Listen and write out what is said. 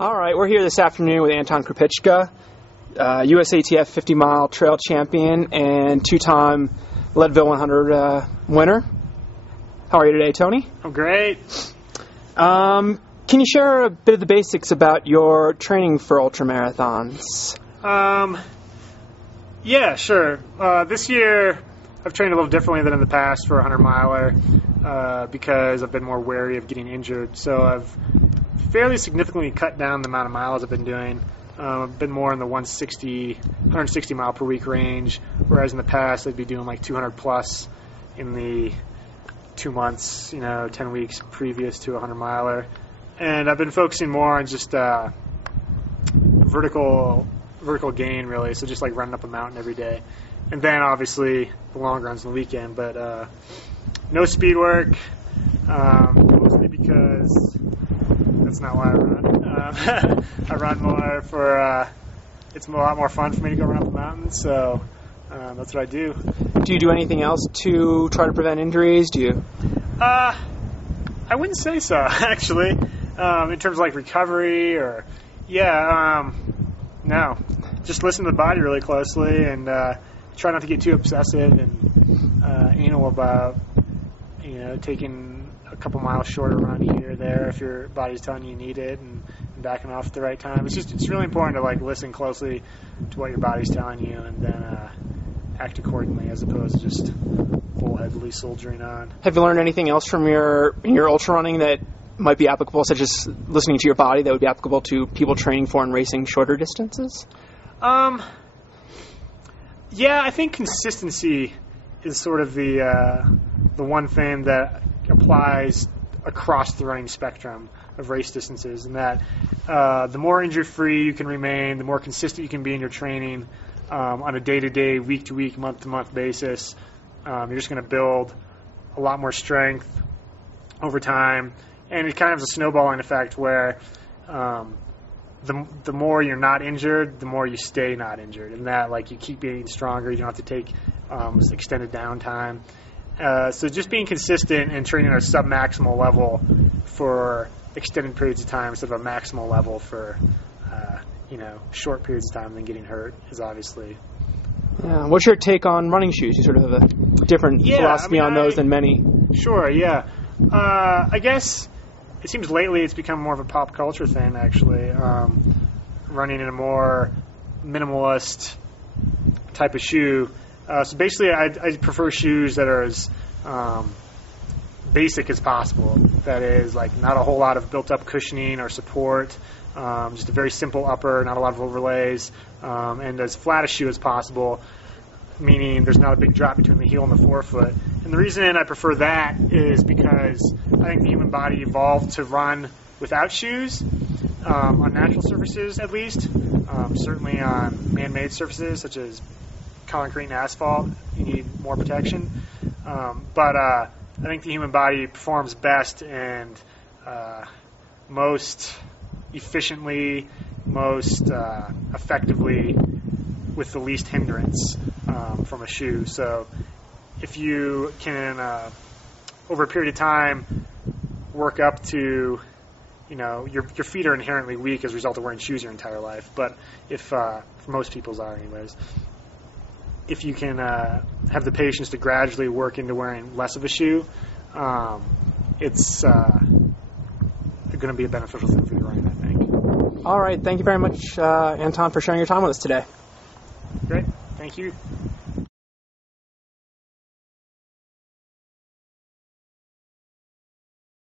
All right, we're here this afternoon with Anton Krupicka, USATF 50-mile trail champion and two-time Leadville 100 winner. How are you today, Tony? I'm great. Can you share a bit of the basics about your training for ultramarathons? Yeah, sure. This year I've trained a little differently than in the past for a 100-miler because I've been more wary of getting injured. So I've fairly significantly cut down the amount of miles I've been doing. I've been more in the 160 mile per week range, whereas in the past I'd be doing like 200 plus in the 2 months, 10 weeks previous to a 100-miler. And I've been focusing more on just vertical gain, really, so just like running up a mountain every day. And then obviously the long runs on the weekend, but no speed work, mostly because that's not why I run. I run more for, it's a lot more fun for me to go run up the mountain, so that's what I do. Do you do anything else to try to prevent injuries? Do you? I wouldn't say so, actually. In terms of like recovery or, no. Just listen to the body really closely and try not to get too obsessive and anal about, taking a couple miles shorter run here or there if your body's telling you need it and backing off at the right time. It's really important to like listen closely to what your body's telling you and then act accordingly as opposed to just wholeheadedly soldiering on. Have you learned anything else from your ultra running that might be applicable, such as listening to your body, that would be applicable to people training for and racing shorter distances? Yeah, I think consistency is sort of the one thing that applies across the running spectrum of race distances, and that the more injury-free you can remain, the more consistent you can be in your training on a day-to-day, week-to-week, month-to-month basis. You're just going to build a lot more strength over time, and it kind of has a snowballing effect where the more you're not injured, the more you stay not injured, and that like you keep getting stronger. You don't have to take this extended downtime. So just being consistent and training at a sub-maximal level for extended periods of time instead of a maximal level for short periods of time and then getting hurt is obviously. Yeah. What's your take on running shoes? You sort of have a different philosophy on those than many. Sure, yeah. I guess it seems lately it's become more of a pop culture thing, actually. Running in a more minimalist type of shoe. So basically, I prefer shoes that are as basic as possible. That is, like, not a whole lot of built-up cushioning or support. Just a very simple upper, not a lot of overlays, and as flat a shoe as possible, meaning there's not a big drop between the heel and the forefoot. And the reason I prefer that is because I think the human body evolved to run without shoes, on natural surfaces at least, certainly on man-made surfaces such as concrete and asphalt. You need more protection. But I think the human body performs best and most efficiently, most effectively with the least hindrance from a shoe. So if you can, over a period of time, work up to, your feet are inherently weak as a result of wearing shoes your entire life. But if, for most people's are anyways, if you can have the patience to gradually work into wearing less of a shoe, it's going to be a beneficial thing for your running, I think. All right. Thank you very much, Anton, for sharing your time with us today. Great. Thank you.